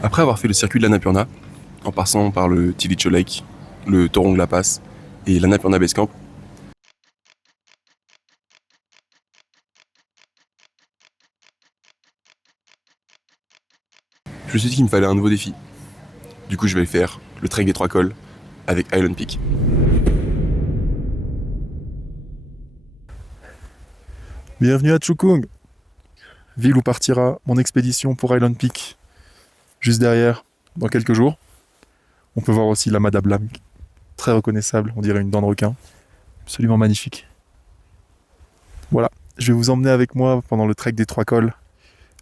Après avoir fait le circuit de l'Annapurna, en passant par le Tilicho Lake, le Torong La Pass et l'Annapurna Base Camp, je me suis dit qu'il me fallait un nouveau défi. Du coup, je vais faire le trek des 3 cols avec Island Peak. Bienvenue à Chukung, ville où partira mon expédition pour Island Peak. Juste derrière, dans quelques jours. On peut voir aussi la Madablam, très reconnaissable, on dirait une dent de requin. Absolument magnifique. Voilà, je vais vous emmener avec moi pendant le trek des 3 cols,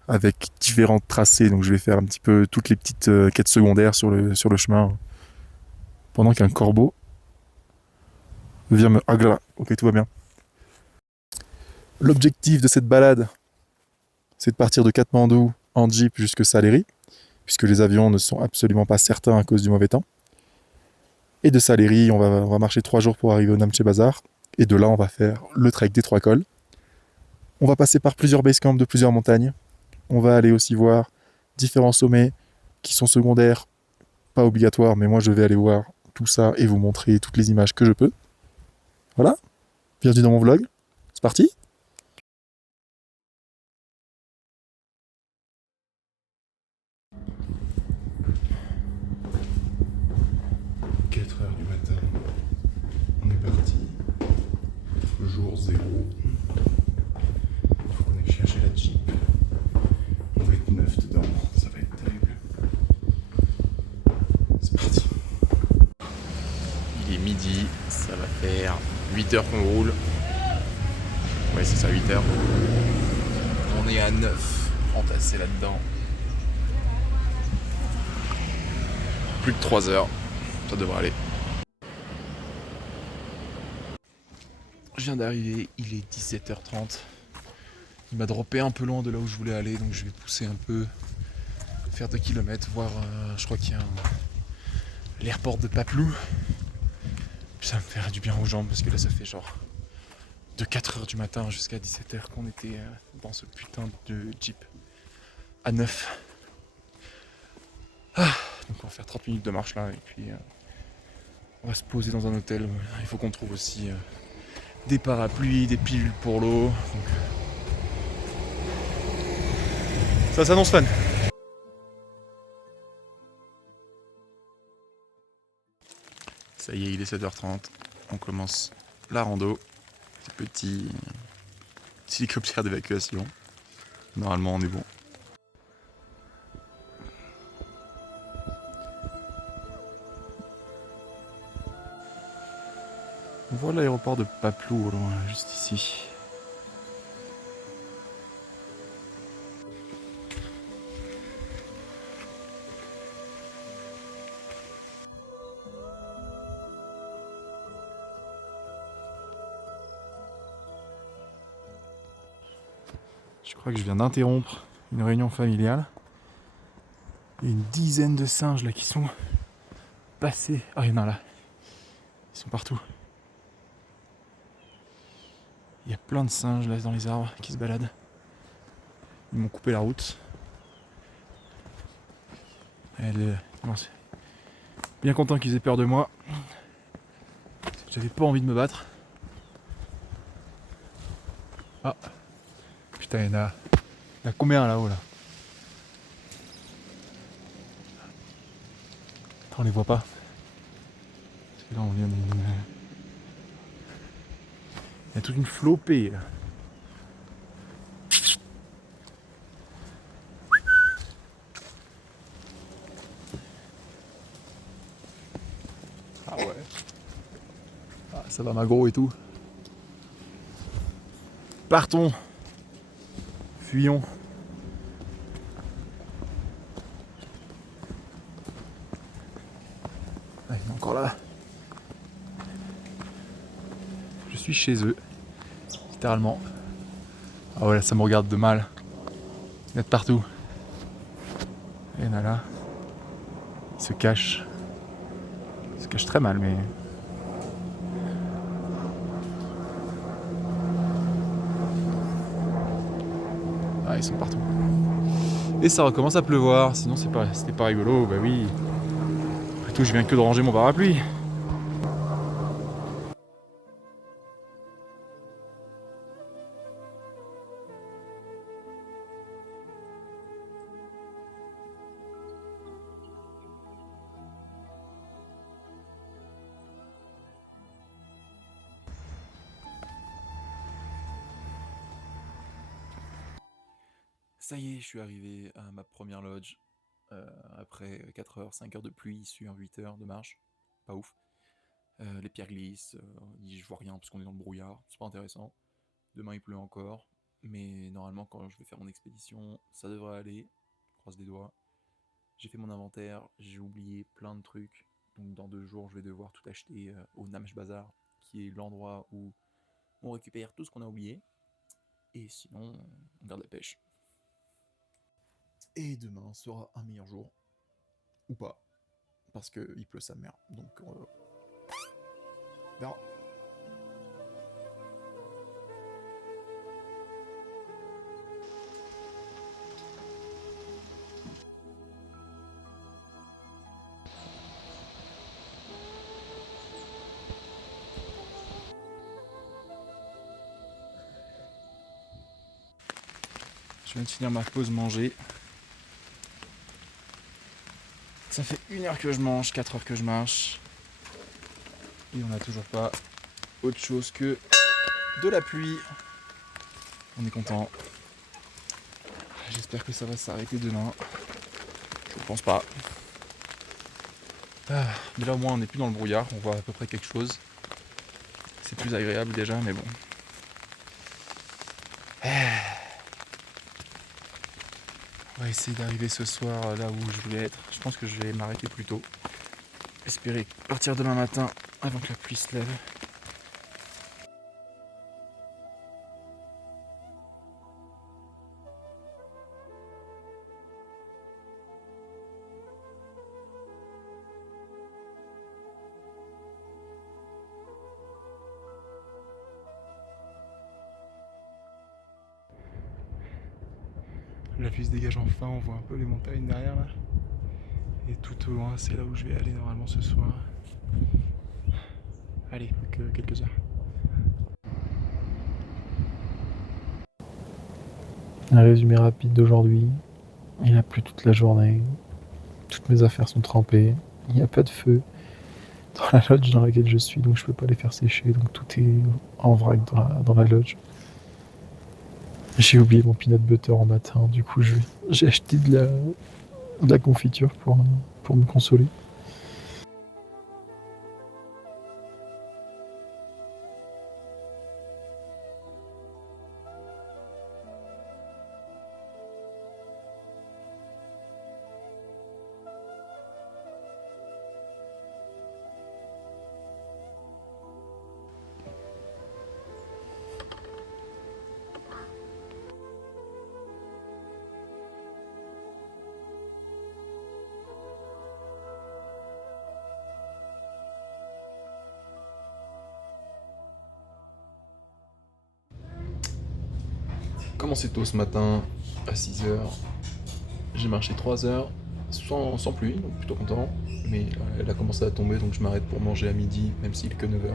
avec différents tracés. Donc je vais faire un petit peu toutes les petites quêtes secondaires sur le chemin. Pendant qu'un corbeau vient me... Ah là, ok, tout va bien. L'objectif de cette balade, c'est de partir de Katmandou en jeep jusque Saleri, puisque les avions ne sont absolument pas certains à cause du mauvais temps. Et de Saleri, on va marcher 3 jours pour arriver au Namche Bazar. Et de là, on va faire le trek des 3 cols. On va passer par plusieurs basecamps de plusieurs montagnes. On va aller aussi voir différents sommets qui sont secondaires, pas obligatoires, mais moi je vais aller voir tout ça et vous montrer toutes les images que je peux. Voilà, bienvenue dans mon vlog. C'est parti! 4h du matin, on est parti. Jour 0. Il faut qu'on aille chercher la Jeep. On va être 9 dedans, ça va être terrible. C'est parti. Il est midi, ça va faire 8 heures qu'on roule. Ouais, c'est ça, 8 heures. On est à 9, entassé là-dedans. Plus de 3 heures, ça devrait aller. Je viens d'arriver, il est 17h30. Il m'a droppé un peu loin de là où je voulais aller, donc je vais pousser un peu, faire 2 km, voir, je crois qu'il y a l'airport de Paplou. Puis ça me fera du bien aux jambes, parce que là ça fait genre de 4h du matin jusqu'à 17h qu'on était dans ce putain de Jeep à 9. Donc on va faire 30 minutes de marche là, et puis on va se poser dans un hôtel. Il faut qu'on trouve aussi des parapluies, des pilules pour l'eau. Donc... ça s'annonce fun. Ça y est, il est 7h30. On commence la rando. Petit hélicoptère d'évacuation. Normalement, on est bon. On voit l'aéroport de Paplou au loin, juste ici. Je crois que je viens d'interrompre une réunion familiale. Il y a une dizaine de singes là qui sont passés. Ah, il y en a là. Ils sont partout. Il y a plein de singes là dans les arbres qui se baladent. Ils m'ont coupé la route. Bien content qu'ils aient peur de moi. J'avais pas envie de me battre. Ah. Putain, il y en a combien là-haut là? On les voit pas. Parce que là on vient d'une... Il y a toute une flopée là. Ah ouais. Ah, ça va Magro et tout. Partons. Fuyons. Ah, il est encore là. Je suis chez eux. Littéralement. Ah ouais, là, ça me regarde de mal. Il y en a de partout. Et il y en a là. Ils se cachent. Ils se cachent très mal, mais... Ah, ils sont partout. Et ça recommence à pleuvoir, sinon c'était pas rigolo, bah oui. Après tout, je viens que de ranger mon parapluie. Ça y est, je suis arrivé à ma première lodge. Après 4 heures, 5 heures de pluie sur 8 heures de marche. Pas ouf. Les pierres glissent, je vois rien parce qu'on est dans le brouillard, c'est pas intéressant. Demain il pleut encore, mais normalement quand je vais faire mon expédition, ça devrait aller. Je croise les doigts. J'ai fait mon inventaire, j'ai oublié plein de trucs. Donc dans 2 jours, je vais devoir tout acheter au Namche Bazar, qui est l'endroit où on récupère tout ce qu'on a oublié. Et sinon, on garde la pêche. Et demain sera un meilleur jour. Ou pas. Parce qu'il pleut sa mère. Donc on verra. Je viens de finir ma pause manger. Ça fait 1 heure que je mange, 4 heures que je marche. Et on n'a toujours pas autre chose que de la pluie. On est content. J'espère que ça va s'arrêter demain. Je pense pas. Mais là au moins on n'est plus dans le brouillard, on voit à peu près quelque chose. C'est plus agréable déjà, mais bon. On va essayer d'arriver ce soir là où je voulais être. Je pense que je vais m'arrêter plus tôt. Espérer partir demain matin avant que la pluie se lève. La vue se dégage enfin, on voit un peu les montagnes derrière là. Et tout au loin, c'est là où je vais aller normalement ce soir. Allez, plus que quelques heures. Un résumé rapide d'aujourd'hui. Il a plu toute la journée. Toutes mes affaires sont trempées. Il n'y a pas de feu dans la lodge dans laquelle je suis, donc je peux pas les faire sécher. Donc tout est en vrac dans la lodge. J'ai oublié mon peanut butter en matin, du coup j'ai acheté de la confiture pour me consoler. Commencé tôt ce matin à 6h. J'ai marché 3 heures sans pluie, donc plutôt content. Mais elle a commencé à tomber, donc je m'arrête pour manger à midi, même s'il est que 9h.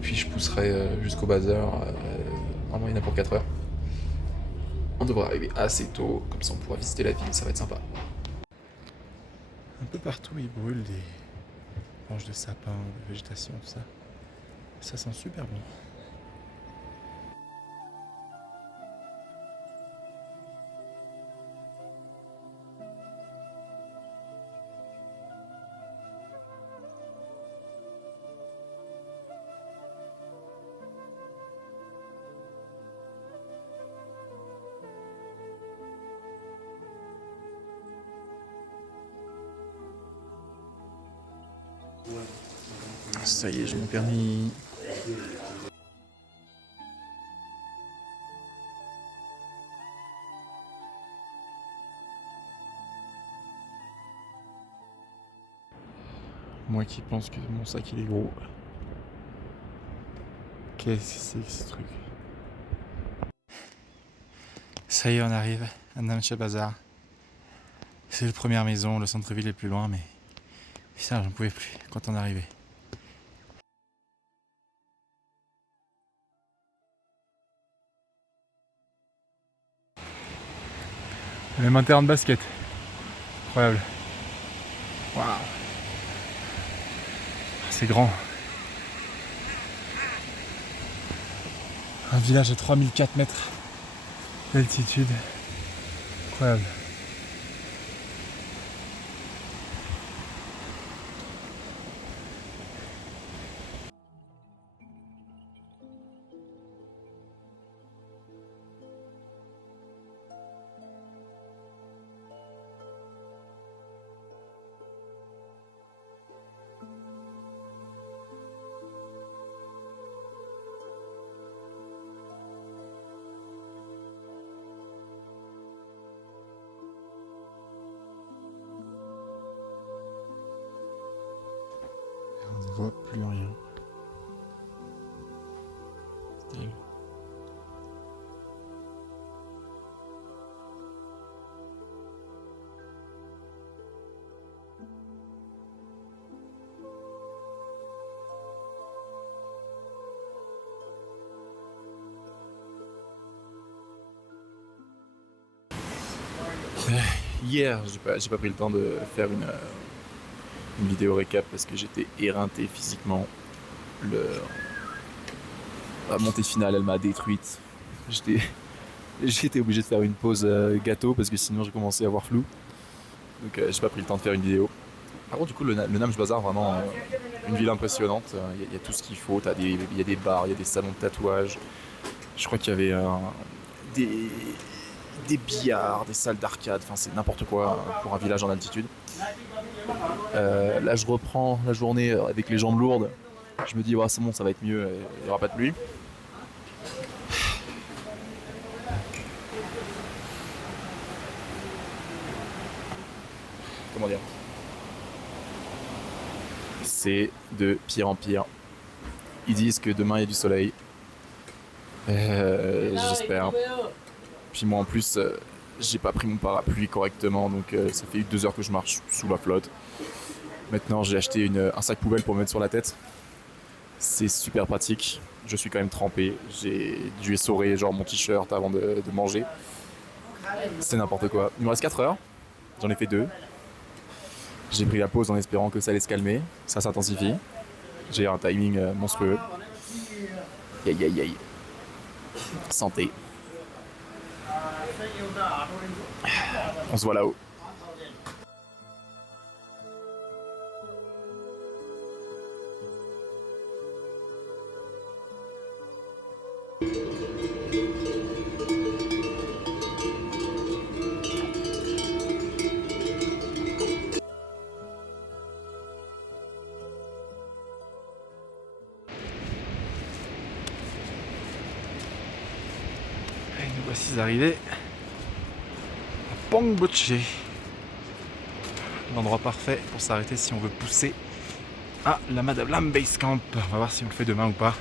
Puis je pousserai jusqu'au bazar. Normalement, il y en a pour 4 heures. On devrait arriver assez tôt, comme ça on pourra visiter la ville, ça va être sympa. Un peu partout, ils brûlent des branches de sapin, de végétation, tout ça. Ça sent super bon. Ça y est, j'ai mon permis. Moi qui pense que mon sac il est gros. Qu'est-ce que c'est que ce truc? Ça y est, on arrive. Annam Bazar. C'est la première maison, le centre-ville est plus loin, mais putain, j'en pouvais plus quand on arrivait. Même un terrain de basket. Incroyable. Waouh. C'est grand. Un village à 3004 mètres d'altitude. Incroyable. On ne voit plus rien. Terrible. Hier, j'ai pas pris le temps de faire une vidéo récap parce que j'étais éreinté physiquement. La montée finale, elle m'a détruite. J'étais obligé de faire une pause gâteau parce que sinon j'ai commencé à avoir flou. Donc j'ai pas pris le temps de faire une vidéo. Par contre, du coup, le Namj Bazar, vraiment une ville impressionnante. Il y a tout ce qu'il faut. Il y a des bars, il y a des salons de tatouage. Je crois qu'il y avait des billards, des salles d'arcade. Enfin, c'est n'importe quoi pour un village en altitude. Là, je reprends la journée avec les jambes lourdes. Je me dis, ouais, c'est bon, ça va être mieux. Il n'y aura pas de pluie. Comment dire ? C'est de pire en pire. Ils disent que demain il y a du soleil. J'espère. Puis moi en plus, j'ai pas pris mon parapluie correctement, donc ça fait 2 heures que je marche sous la flotte. Maintenant j'ai acheté un sac poubelle pour me mettre sur la tête. C'est super pratique. Je suis quand même trempé. J'ai dû essorer genre mon t-shirt avant de manger. C'est n'importe quoi. Il me reste 4 heures. J'en ai fait 2. J'ai pris la pause en espérant que ça allait se calmer. Ça s'intensifie. J'ai un timing monstrueux. Aïe aïe aïe. Santé. On se voit là-haut. Et nous voici arrivés à Pongboche. L'endroit parfait pour s'arrêter si on veut pousser à la Madablam Base Camp. On va voir si on le fait demain ou pas.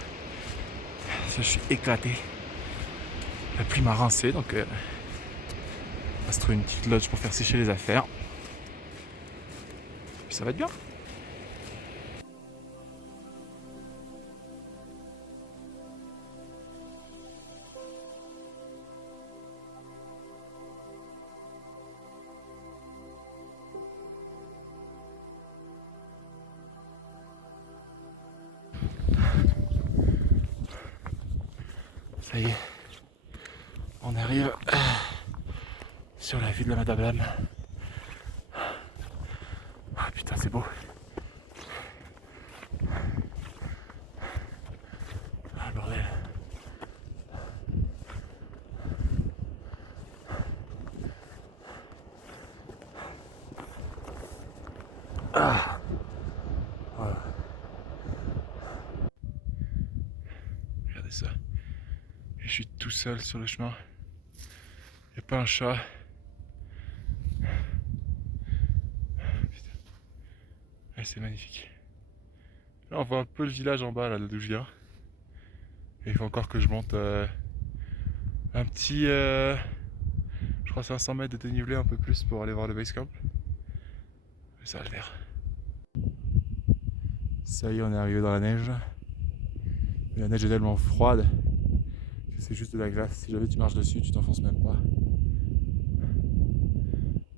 Ça, je suis éclaté. La pluie m'a rincé, donc on va se trouver une petite lodge pour faire sécher les affaires. Puis ça va être bien. Ça y est, on arrive sur la vue de la Madablam. Ah putain, c'est beau. Ah bordel. Ah voilà. Regardez ça. Je suis tout seul sur le chemin. Il n'y a pas un chat. Putain. Ouais, c'est magnifique. Là on voit un peu le village en bas là d'où je viens. Et il faut encore que je monte un petit... je crois 500 mètres de dénivelé, un peu plus pour aller voir le base camp. Mais ça va le faire. Ça y est, on est arrivé dans la neige. Mais la neige est tellement froide que c'est juste de la glace. Si jamais tu marches dessus, tu t'enfonces même pas.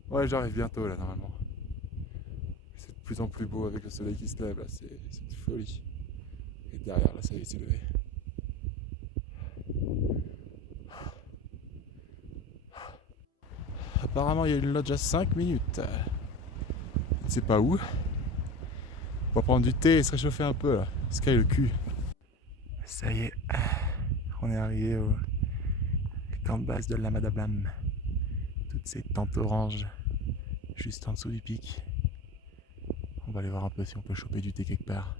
Ouais, j'arrive bientôt là, normalement. C'est de plus en plus beau avec le soleil qui se lève là, c'est une folie. Et derrière là, ça y est, c'est levé. Apparemment, il y a une lodge à 5 minutes. Je ne sais pas où. On va prendre du thé et se réchauffer un peu là. Sky le cul. Ça y est, on est arrivé au camp de base de la Madablam. Toutes ces tentes oranges juste en dessous du pic. On va aller voir un peu si on peut choper du thé quelque part.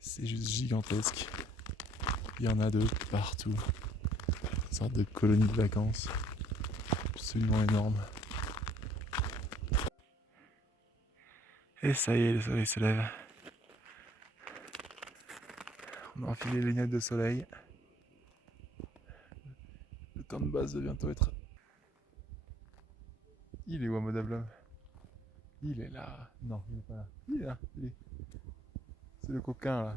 C'est juste gigantesque. Il y en a de partout. Une sorte de colonie de vacances. Absolument énorme. Et ça y est, le soleil se lève. On a enfilé les lunettes de soleil. Le camp de base va bientôt être... Il est où, Madablam? Il est là. Non, il est pas là. Il est là. C'est le coquin là.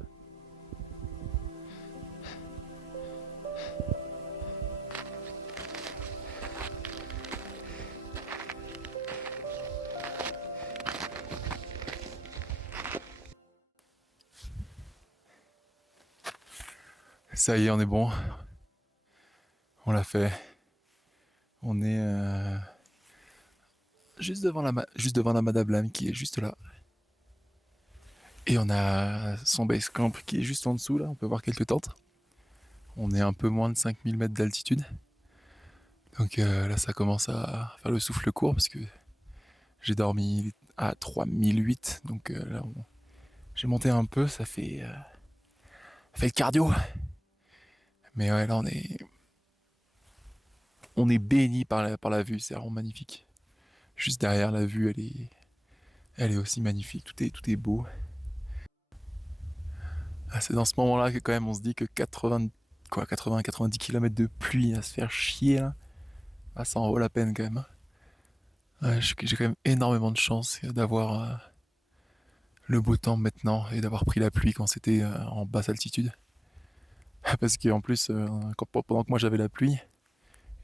Ça y est, on est bon. On l'a fait. On est juste devant la Madablam qui est juste là. Et on a son base camp qui est juste en dessous là. On peut voir quelques tentes. On est un peu moins de 5000 mètres d'altitude. Donc là, ça commence à faire le souffle court parce que j'ai dormi à 3008. Donc là, j'ai monté un peu. Ça fait le cardio. Mais ouais, là, on est béni par la vue. C'est vraiment magnifique. Juste derrière, la vue, elle est aussi magnifique. Tout est beau. Ah, c'est dans ce moment-là que quand même on se dit que 80-90 km de pluie à se faire chier là, ah, ça en vaut la peine quand même. Ouais, j'ai quand même énormément de chance d'avoir le beau temps maintenant et d'avoir pris la pluie quand c'était en basse altitude. Parce qu'en plus, pendant que moi j'avais la pluie,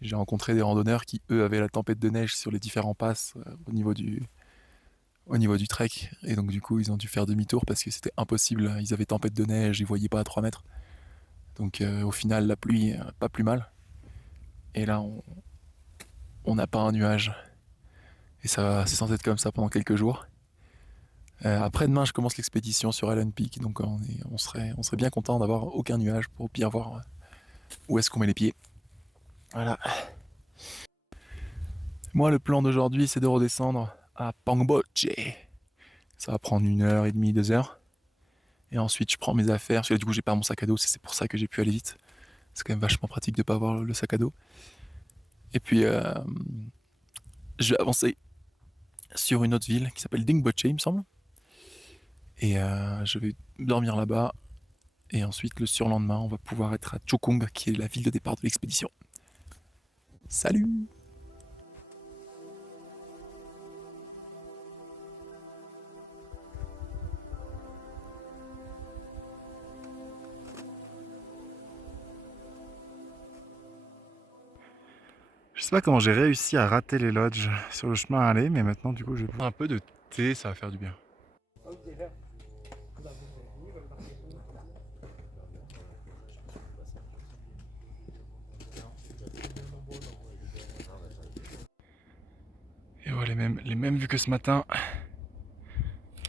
j'ai rencontré des randonneurs qui eux avaient la tempête de neige sur les différents passes au niveau du trek. Et donc du coup ils ont dû faire demi-tour parce que c'était impossible. Ils avaient tempête de neige, ils voyaient pas à 3 mètres. Donc au final la pluie, pas plus mal. Et là on n'a pas un nuage. Et ça c'est censé être comme ça pendant quelques jours. Après-demain je commence l'expédition sur Allen Peak. Donc on serait bien content d'avoir aucun nuage pour bien voir où est-ce qu'on met les pieds. Voilà. Moi le plan d'aujourd'hui c'est de redescendre à Pangboche. Ça va prendre 1h30, 2h. Et ensuite je prends mes affaires, parce que du coup j'ai pas mon sac à dos, c'est pour ça que j'ai pu aller vite. C'est quand même vachement pratique de pas avoir le sac à dos. Et puis je vais avancer sur une autre ville qui s'appelle Dingboche il me semble. Et je vais dormir là-bas. Et ensuite le surlendemain on va pouvoir être à Chukung qui est la ville de départ de l'expédition. Salut! Je sais pas comment j'ai réussi à rater les lodges sur le chemin à aller, mais maintenant du coup je vais boire un peu de thé, ça va faire du bien. Et ouais, les mêmes vues que ce matin,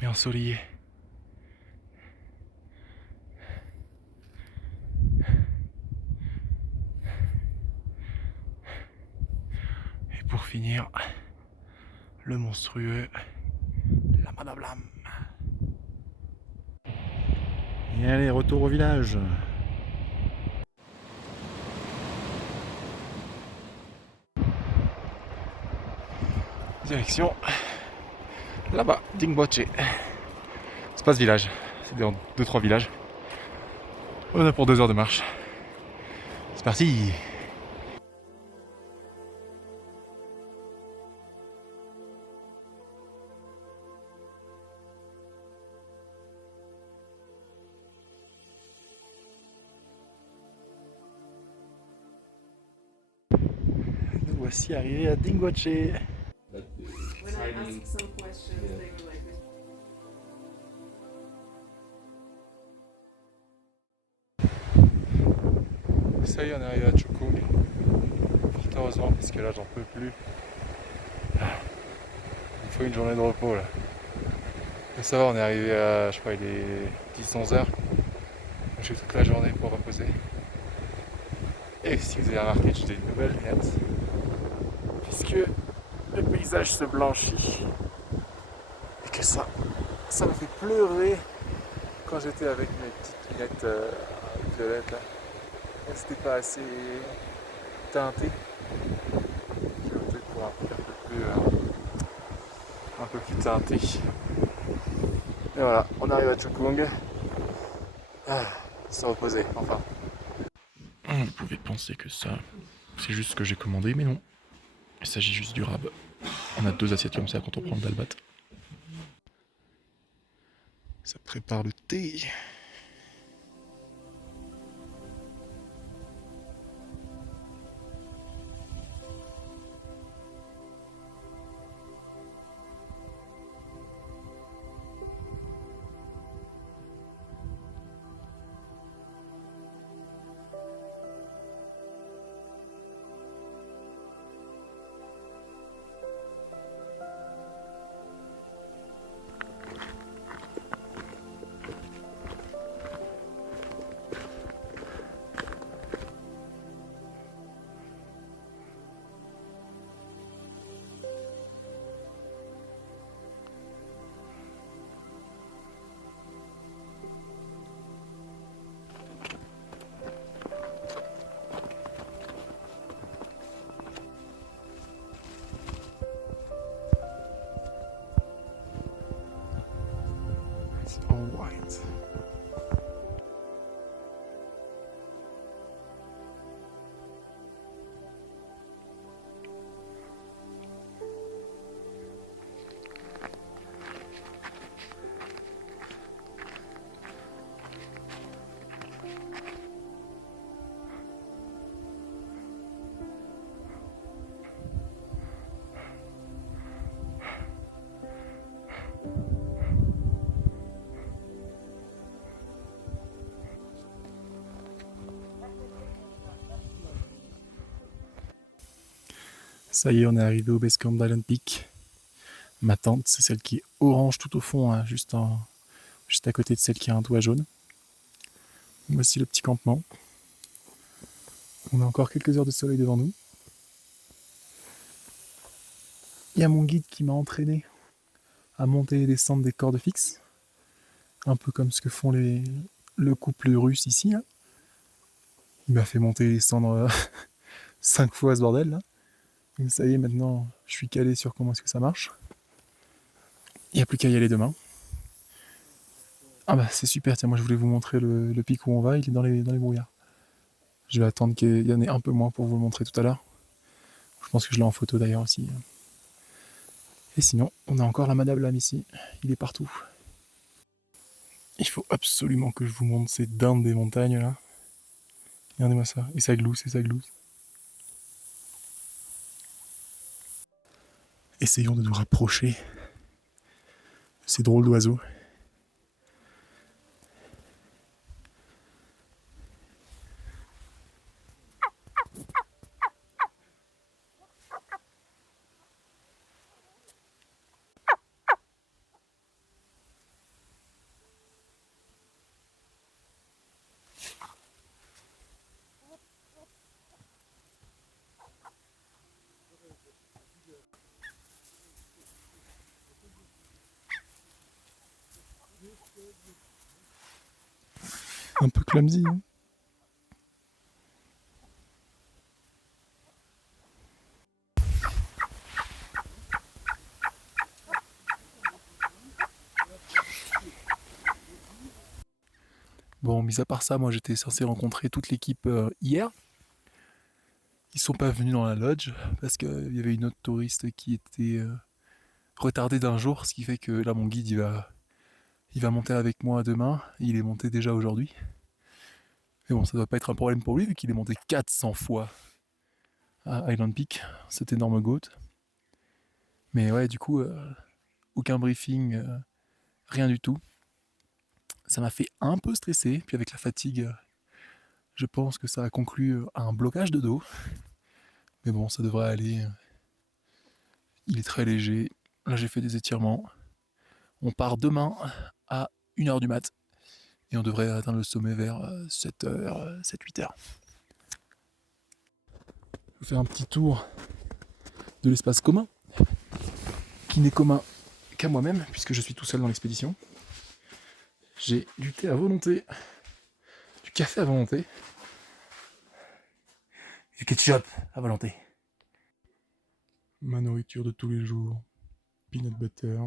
mais ensoleillées. Et pour finir, le monstrueux, la Madablam. Et allez, retour au village. Direction là-bas, Dingboche. C'est pas ce village, c'est dans 2-3 villages. On a pour 2 heures de marche. C'est parti! voici arrivé à Dingoche. When I asked some questions, they were like, Ça y est, on est arrivé à Chukung. Fort heureusement, parce que là, j'en peux plus. Il faut une journée de repos là. Mais ça va, on est arrivé à, je crois, il est 10-11 heures. J'ai toute la journée pour reposer. Et si vous avez remarqué, j'ai des nouvelles lunettes. Puisque le paysage se blanchit. Et que ça me fait pleurer quand j'étais avec mes petites lunettes violettes là. Elles n'étaient pas assez teintées. Je vais opter pour un truc un peu plus teinté. Et voilà, on arrive à Chukung. Se reposer, enfin. Vous pouvez penser que ça, c'est juste ce que j'ai commandé, mais non. Il s'agit juste du rab. On a 2 assiettes comme ça quand on prend le dalbat. Ça prépare le thé. It's all white. Ça y est, on est arrivé au Base Camp d'Island Peak. Ma tente, c'est celle qui est orange tout au fond, hein, juste à côté de celle qui a un toit jaune. Voici le petit campement. On a encore quelques heures de soleil devant nous. Il y a mon guide qui m'a entraîné à monter et descendre des cordes fixes. Un peu comme ce que font le couple russe ici. Hein. Il m'a fait monter et descendre 5 fois ce bordel là. Donc ça y est, maintenant je suis calé sur comment est-ce que ça marche. Il n'y a plus qu'à y aller demain. Ah bah c'est super, tiens, moi je voulais vous montrer le pic où on va, il est dans les brouillards. Je vais attendre qu'il y en ait un peu moins pour vous le montrer tout à l'heure. Je pense que je l'ai en photo d'ailleurs aussi. Et sinon, on a encore la Madame Lame ici, il est partout. Il faut absolument que je vous montre ces dindes des montagnes là. Regardez-moi ça, et ça glousse, et ça glousse. Essayons de nous rapprocher de ces drôles d'oiseaux. Un peu clumsy, hein. Bon, mis à part ça, moi j'étais censé rencontrer toute l'équipe hier. Ils sont pas venus dans la lodge parce qu'il y avait une autre touriste qui était retardée d'un jour, ce qui fait que là mon guide il va monter avec moi demain. Il est monté déjà aujourd'hui. Mais bon, ça doit pas être un problème pour lui vu qu'il est monté 400 fois à Island Peak, cette énorme goutte. Mais ouais, du coup, aucun briefing, rien du tout. Ça m'a fait un peu stresser, puis avec la fatigue, je pense que ça a conclu à un blocage de dos. Mais bon, ça devrait aller. Il est très léger. Là, j'ai fait des étirements. On part demain à 1h du mat. Et on devrait atteindre le sommet vers 7h, 7-8h. Je vais faire un petit tour de l'espace commun, qui n'est commun qu'à moi-même, puisque je suis tout seul dans l'expédition. J'ai du thé à volonté, du café à volonté, du ketchup à volonté. Ma nourriture de tous les jours, peanut butter,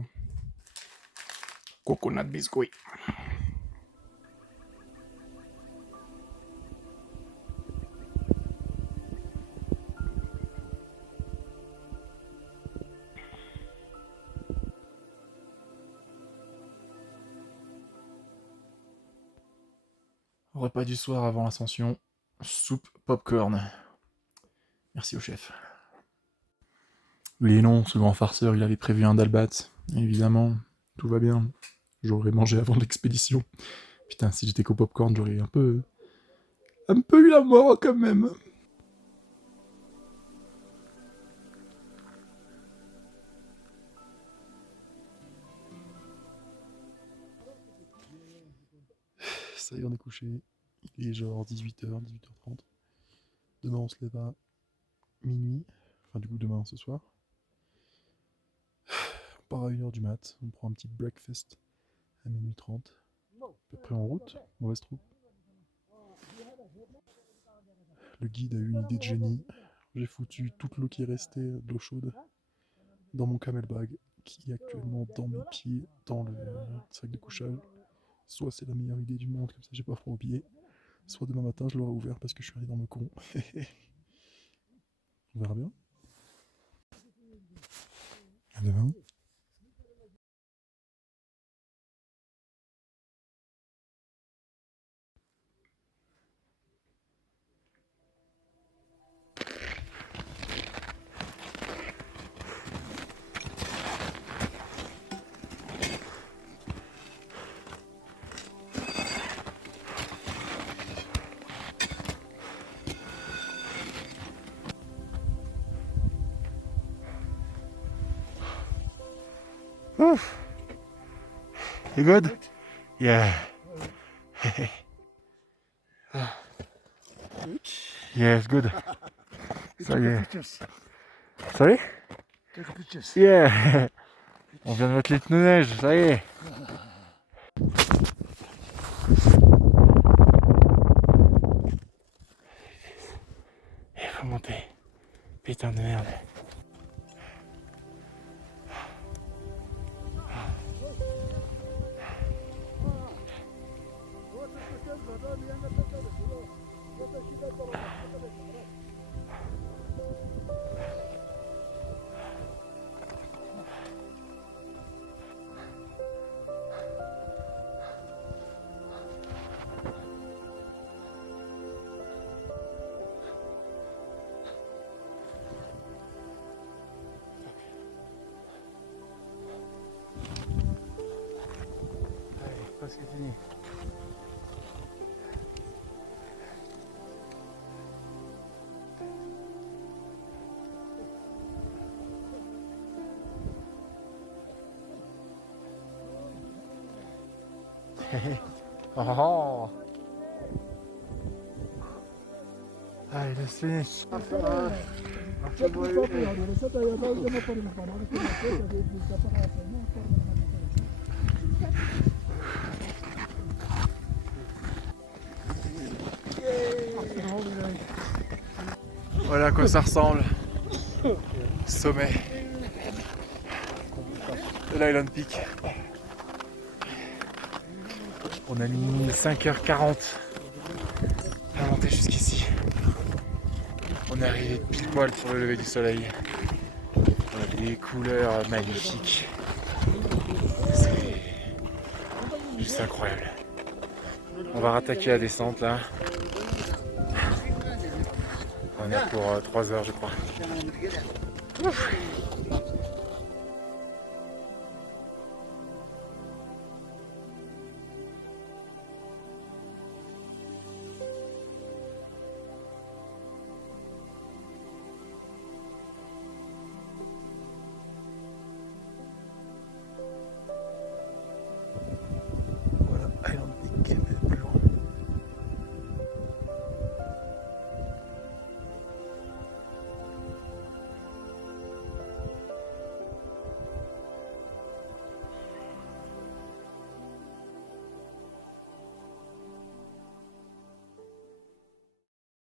coconut biscuit. Repas du soir avant l'ascension, soupe popcorn. Merci au chef. Oui et non, ce grand farceur, il avait prévu un dalbat. Évidemment, tout va bien. J'aurais mangé avant l'expédition. Putain, si j'étais qu'au popcorn, j'aurais un peu eu la mort quand même. Ça y est, on est couché. Il est genre 18h, 18h30. Demain, on se lève à minuit. Enfin, du coup, demain, ce soir. On part à 1h du mat. On prend un petit breakfast à minuit 30. À peu près en route. Mauvaise troupe. Le guide a eu une idée de génie. J'ai foutu toute l'eau qui est restée, de l'eau chaude, dans mon camel bag, qui est actuellement dans mes pieds, dans le sac de couchage. Soit c'est la meilleure idée du monde, comme ça j'ai pas froid aux pieds. Soit demain matin je l'aurai ouvert parce que je suis un énorme con. On verra bien. À demain. Oof. You good? Yeah. Yeah, it's good. So yeah. Sorry? Yeah. On vient de mettre les pneus neige, ça y est. Il faut monter. Putain de merde. Presque fini. Oh. Allez, let's finish. Voilà à quoi ça ressemble. Sommet de l'Island Peak. On a mis 5h40 à monter jusqu'ici. On est arrivé pile poil pour le lever du soleil. On a des couleurs magnifiques. C'est juste incroyable. On va rattaquer la descente là. On est pour 3 heures, je crois.